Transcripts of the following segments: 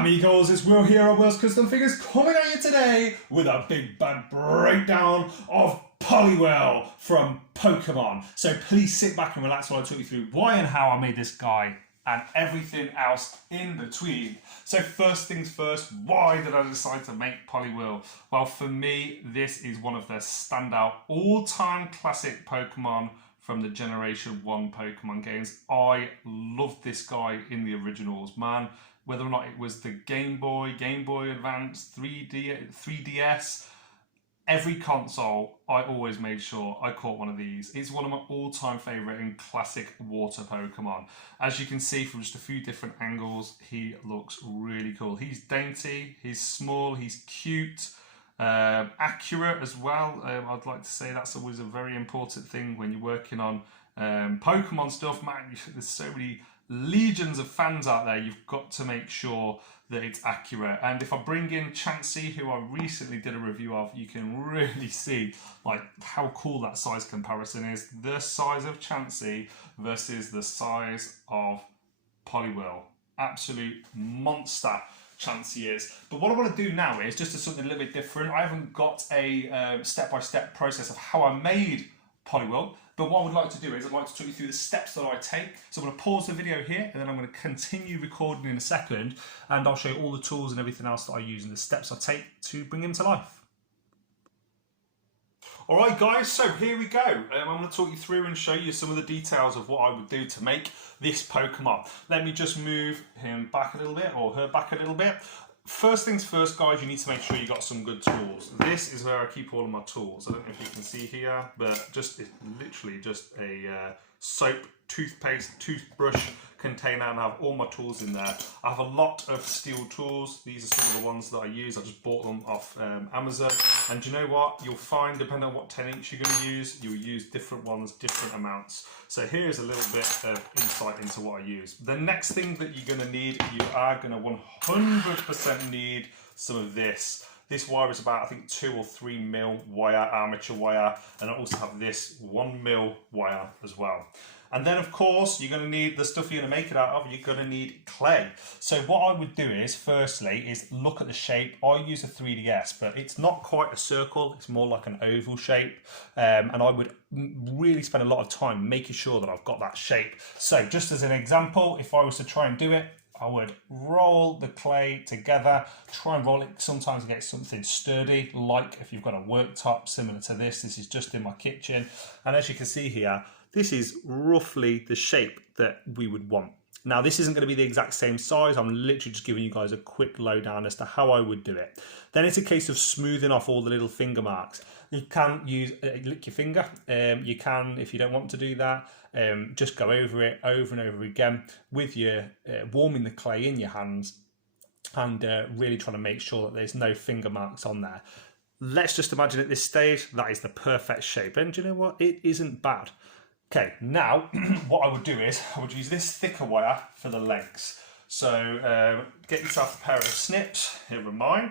amigos, it's Will here on Will's Custom Figures coming at you today with a big bad breakdown of Poliwhirl from Pokemon. So please sit back and relax while I talk you through why and how I made this guy and everything else in between. So first things first, why did I decide to make Poliwhirl? Well, for me, this is one of the standout all-time classic Pokemon from the Generation 1 Pokemon games. I loved this guy in the originals, man. Whether or not it was the Game Boy Advance, 3DS, every console, I always made sure I caught one of these. It's one of my all-time favourite and classic water Pokemon. As you can see from just a few different angles, he looks really cool. He's dainty, he's small, he's cute, accurate as well. I'd like to say that's always a very important thing when you're working on Pokemon stuff. Man, there's so many legions of fans out there, you've got to make sure that it's accurate. And if I bring in Chansey, who I recently did a review of, you can really see like how cool that size comparison is. The size of Chansey versus the size of Poliwhirl. Absolute monster Chansey is. But what I want to do now is just something a little bit different. I haven't got a step-by-step process of how I made Poliwhirl. But what I would like to do is I'd like to talk you through the steps that I take. So I'm going to pause the video here and then I'm going to continue recording in a second, and I'll show you all the tools and everything else that I use and the steps I take to bring him to life. Alright guys, so here we go. I'm going to talk you through and show you some of the details of what I would do to make this Pokemon. Let me just move him back a little bit, or her back a little bit. First things first, guys, you need to make sure you got some good tools. This is where I keep all of my tools. I don't know if you can see here, but it's literally just a soap, toothpaste, toothbrush container, and I have all my tools in there. I have a lot of steel tools. These are some of the ones that I use. I just bought them off Amazon. And do you know what? You'll find, depending on what 10-inch you're going to use, you'll use different ones, different amounts. So here's a little bit of insight into what I use. The next thing that you're going to need, you are going to 100% need some of this. This wire is about, I think, 2 or 3 mil wire, armature wire, and I also have this 1 mil wire as well. And then, of course, you're going to need the stuff you're going to make it out of. You're going to need clay. So what I would do is, firstly, is look at the shape. I use a 3DS, but it's not quite a circle. It's more like an oval shape. And I would really spend a lot of time making sure that I've got that shape. So just as an example, if I was to try and do it, I would roll the clay together, try and roll it sometimes get something sturdy, like if you've got a worktop similar to this. This is just in my kitchen. And as you can see here, this is roughly the shape that we would want. Now, this isn't going to be the exact same size. I'm literally just giving you guys a quick lowdown as to how I would do it. Then it's a case of smoothing off all the little finger marks. You can use lick your finger. You can, if you don't want to do that, just go over it over and over again with your warming the clay in your hands and really trying to make sure that there's no finger marks on there. Let's just imagine at this stage that is the perfect shape. And do you know what? It isn't bad. Okay, now what I would do is I would use this thicker wire for the legs. So get yourself a pair of snips, here are mine,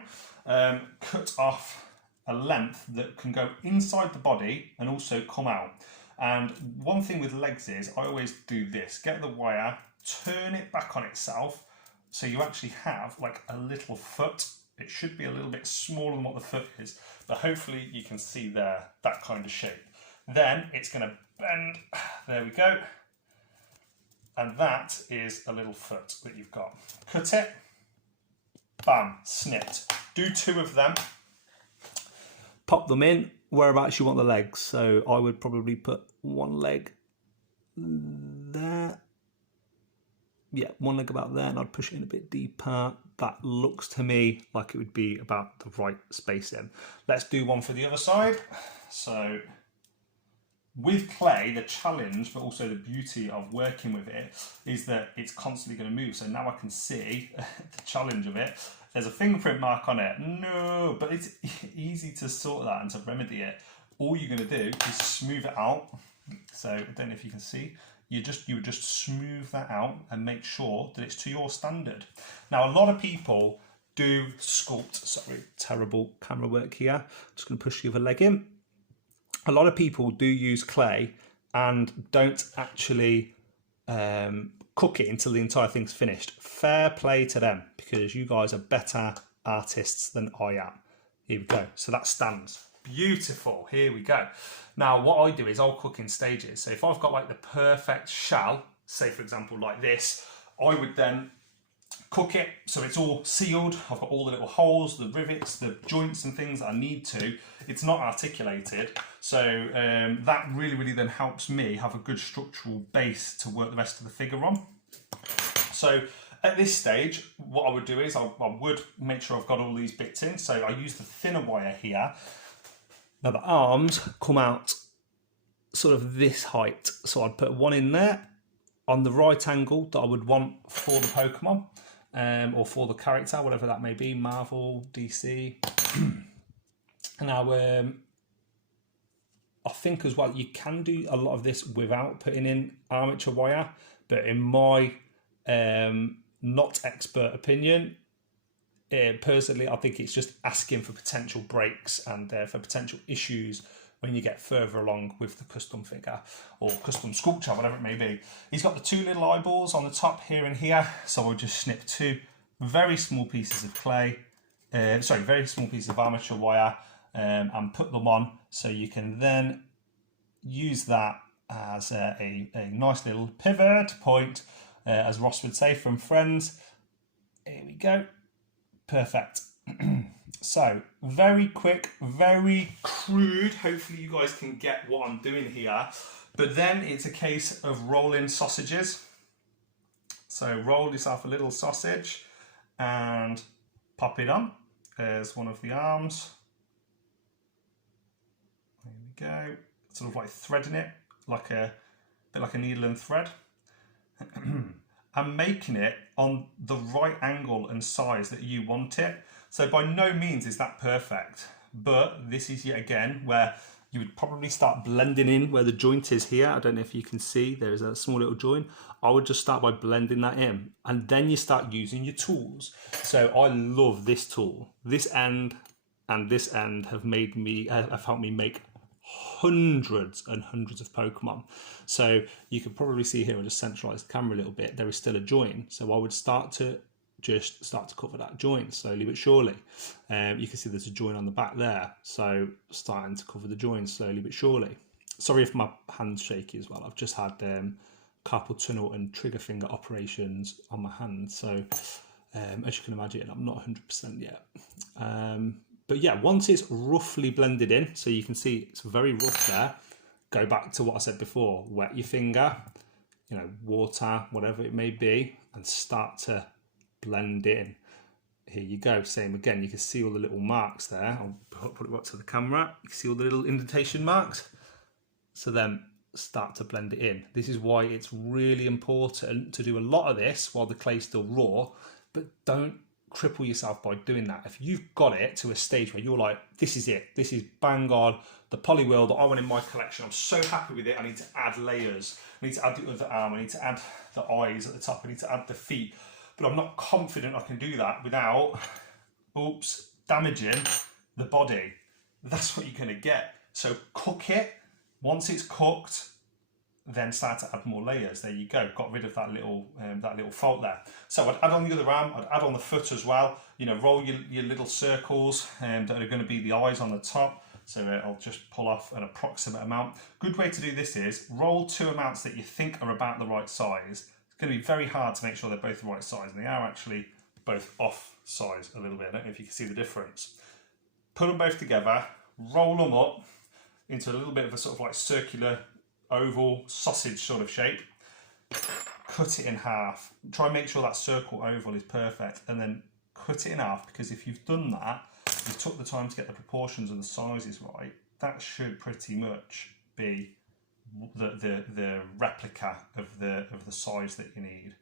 cut off a length that can go inside the body and also come out. And one thing with legs is I always do this, get the wire, turn it back on itself, so you actually have like a little foot. It should be a little bit smaller than what the foot is, but hopefully you can see there, that kind of shape. Then it's going to bend, there we go, and that is a little foot that you've got. Cut it, bam, snipped. Do 2 of them, pop them in whereabouts you want the legs. So I would probably put one leg there, yeah, one leg about there, and I'd push it in a bit deeper. That looks to me like it would be about the right spacing. Let's do one for the other side. So with clay, the challenge, but also the beauty of working with it, is that it's constantly going to move. So now I can see the challenge of it. There's a fingerprint mark on it. No, but it's easy to sort that and to remedy it. All you're going to do is smooth it out. So I don't know if you can see. You would just smooth that out and make sure that it's to your standard. Now, a lot of people do sculpt. Sorry, terrible camera work here. Just going to push the other leg in. A lot of people do use clay and don't actually cook it until the entire thing's finished. Fair play to them, because you guys are better artists than I am. Here we go. So that stands. Beautiful. Here we go. Now, what I do is I'll cook in stages. So if I've got like the perfect shell, say for example like this, I would then cook it so it's all sealed. I've got all the little holes, the rivets, the joints and things that I need to. It's not articulated, so that really then helps me have a good structural base to work the rest of the figure on. So at this stage, what I would do is I would make sure I've got all these bits in. So I use the thinner wire here. Now the arms come out sort of this height, so I'd put one in there on the right angle that I would want for the Pokemon, or for the character, whatever that may be, Marvel, DC. Now, I think as well, you can do a lot of this without putting in armature wire, but in my not expert opinion, personally, I think it's just asking for potential breaks and for potential issues when you get further along with the custom figure or custom sculpture, whatever it may be. He's got the two little eyeballs on the top here and here, so I'll just snip two very small pieces of clay, very small pieces of armature wire, and put them on, so you can then use that as a nice little pivot point, as Ross would say from Friends. Here we go. Perfect. So, very quick, very crude. Hopefully you guys can get what I'm doing here. But then it's a case of rolling sausages. So roll yourself a little sausage and pop it on. There's one of the arms. There we go. Sort of like threading it, like a bit like a needle and thread. And making it on the right angle and size that you want it. So by no means is that perfect, but this is yet again where you would probably start blending in where the joint is here. I don't know if you can see, there's a small little joint. I would just start by blending that in, and then you start using your tools. So I love this tool. This end and this end have helped me make hundreds and hundreds of Pokemon. So you can probably see here, I'll just centralize the camera a little bit, there is still a joint. So I would start to cover that joint slowly but surely. You can see there's a joint on the back there, so starting to cover the joint slowly but surely. Sorry if my hand's shaky as well. I've just had carpal tunnel and trigger finger operations on my hand, so as you can imagine, I'm not 100% yet. But yeah, once it's roughly blended in, so you can see it's very rough there, go back to what I said before, wet your finger, water, whatever it may be, and start to blend in. Here you go, same again, you can see all the little marks there. I'll put it up to the camera, you can see all the little indentation marks. So then start to blend it in. This is why it's really important to do a lot of this while the clay's still raw, but don't cripple yourself by doing that. If you've got it to a stage where you're like, this is it, this is bang on, the Poliwhirl that I want in my collection, I'm so happy with it, I need to add layers, I need to add the other arm, I need to add the eyes at the top, I need to add the feet, but I'm not confident I can do that without, damaging the body. That's what you're going to get. So cook it. Once it's cooked, then start to add more layers. There you go. Got rid of that little fault there. So I'd add on the other arm. I'd add on the foot as well. Roll your little circles that are going to be the eyes on the top. So I'll just pull off an approximate amount. Good way to do this is roll two amounts that you think are about the right size. It's going to be very hard to make sure they're both the right size, and they are actually both off size a little bit. I don't know if you can see the difference. Put them both together, roll them up into a little bit of a sort of like circular oval sausage sort of shape. Cut it in half. Try and make sure that circle oval is perfect, and then cut it in half, because if you've done that, you took the time to get the proportions and the sizes right, that should pretty much be the replica of the size that you need.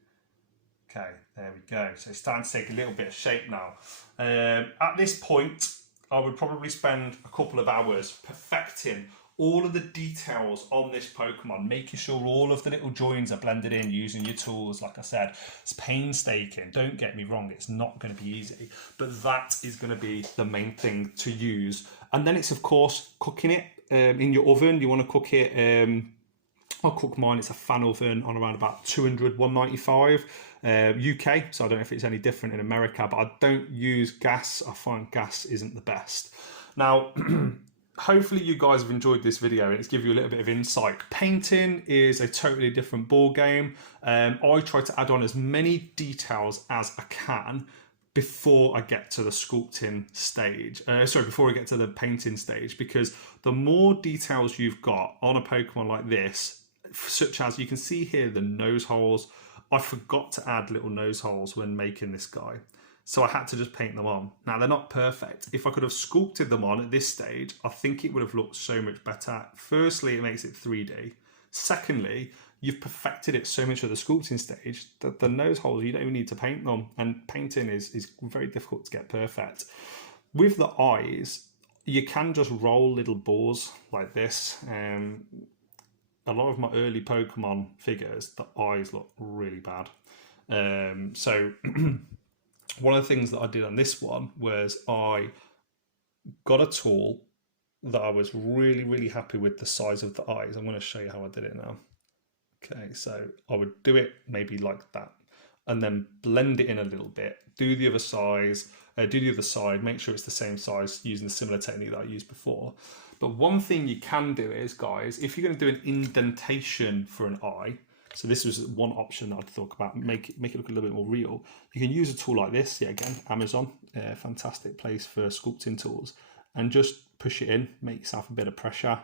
Okay, there we go. So it's starting to take a little bit of shape now. At this point, I would probably spend a couple of hours perfecting all of the details on this Pokemon, making sure all of the little joins are blended in using your tools. Like I said, it's painstaking. Don't get me wrong, it's not going to be easy, but that is going to be the main thing to use. And then it's, of course, cooking it in your oven. You want to cook it I'll cook mine, it's a fan oven on around about 200, 195 UK, so I don't know if it's any different in America, but I don't use gas. I find gas isn't the best. Now, hopefully you guys have enjoyed this video and it's given you a little bit of insight. Painting is a totally different ball game. I try to add on as many details as I can before I get to the sculpting stage, before I get to the painting stage, because the more details you've got on a Pokemon like this, such as you can see here, the nose holes, I forgot to add little nose holes when making this guy. So I had to just paint them on. Now they're not perfect. If I could have sculpted them on at this stage, I think it would have looked so much better. Firstly, it makes it 3D. Secondly, you've perfected it so much at the sculpting stage that the nose holes, you don't even need to paint them. And painting is very difficult to get perfect. With the eyes, you can just roll little balls like this. A lot of my early Pokemon figures, the eyes look really bad. So one of the things that I did on this one was I got a tool that I was really, really happy with the size of the eyes. I'm going to show you how I did it now. Okay, so I would do it maybe like that, and then blend it in a little bit, do the other side, make sure it's the same size using the similar technique that I used before. But one thing you can do is, guys, if you're going to do an indentation for an eye, so this was one option that I'd thought about, make it look a little bit more real. You can use a tool like this, yeah, again, Amazon, fantastic place for sculpting tools, and just push it in, make yourself a bit of pressure.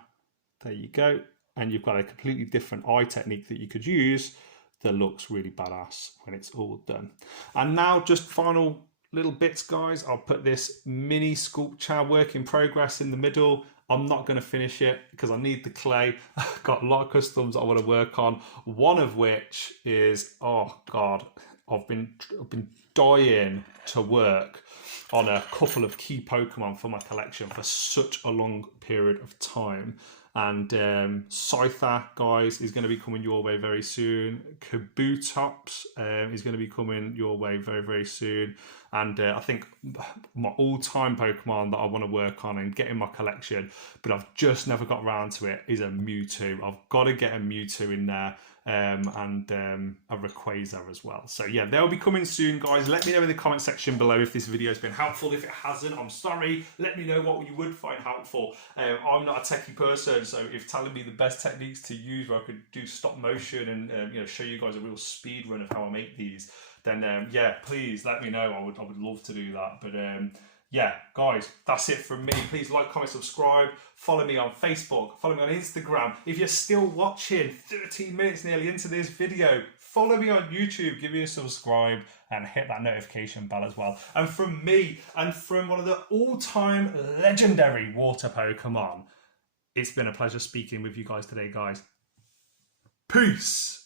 There you go. And you've got a completely different eye technique that you could use that looks really badass when it's all done. And now just final little bits, guys. I'll put this mini sculpture work in progress in the middle. I'm not going to finish it because I need the clay. I've got a lot of customs I want to work on. One of which is, oh God, I've been dying to work on a couple of key Pokemon for my collection for such a long period of time. And Scyther, guys, is going to be coming your way very soon. Kabutops is going to be coming your way very, very soon. And I think my all-time Pokemon that I want to work on and get in my collection, but I've just never got around to it, is a Mewtwo. I've got to get a Mewtwo in there. And a Rayquaza as well. So yeah, they'll be coming soon, guys. Let me know in the comment section below if this video has been helpful. If it hasn't, I'm sorry. Let me know what you would find helpful. I'm not a techie person, so if telling me the best techniques to use where I could do stop motion and show you guys a real speed run of how I make these, then yeah, please let me know. I would love to do that. But yeah, guys, that's it from me. Please like, comment, subscribe. Follow me on Facebook. Follow me on Instagram. If you're still watching 13 minutes nearly into this video, follow me on YouTube. Give me a subscribe and hit that notification bell as well. And from me and from one of the all-time legendary water Pokemon, it's been a pleasure speaking with you guys today, guys. Peace.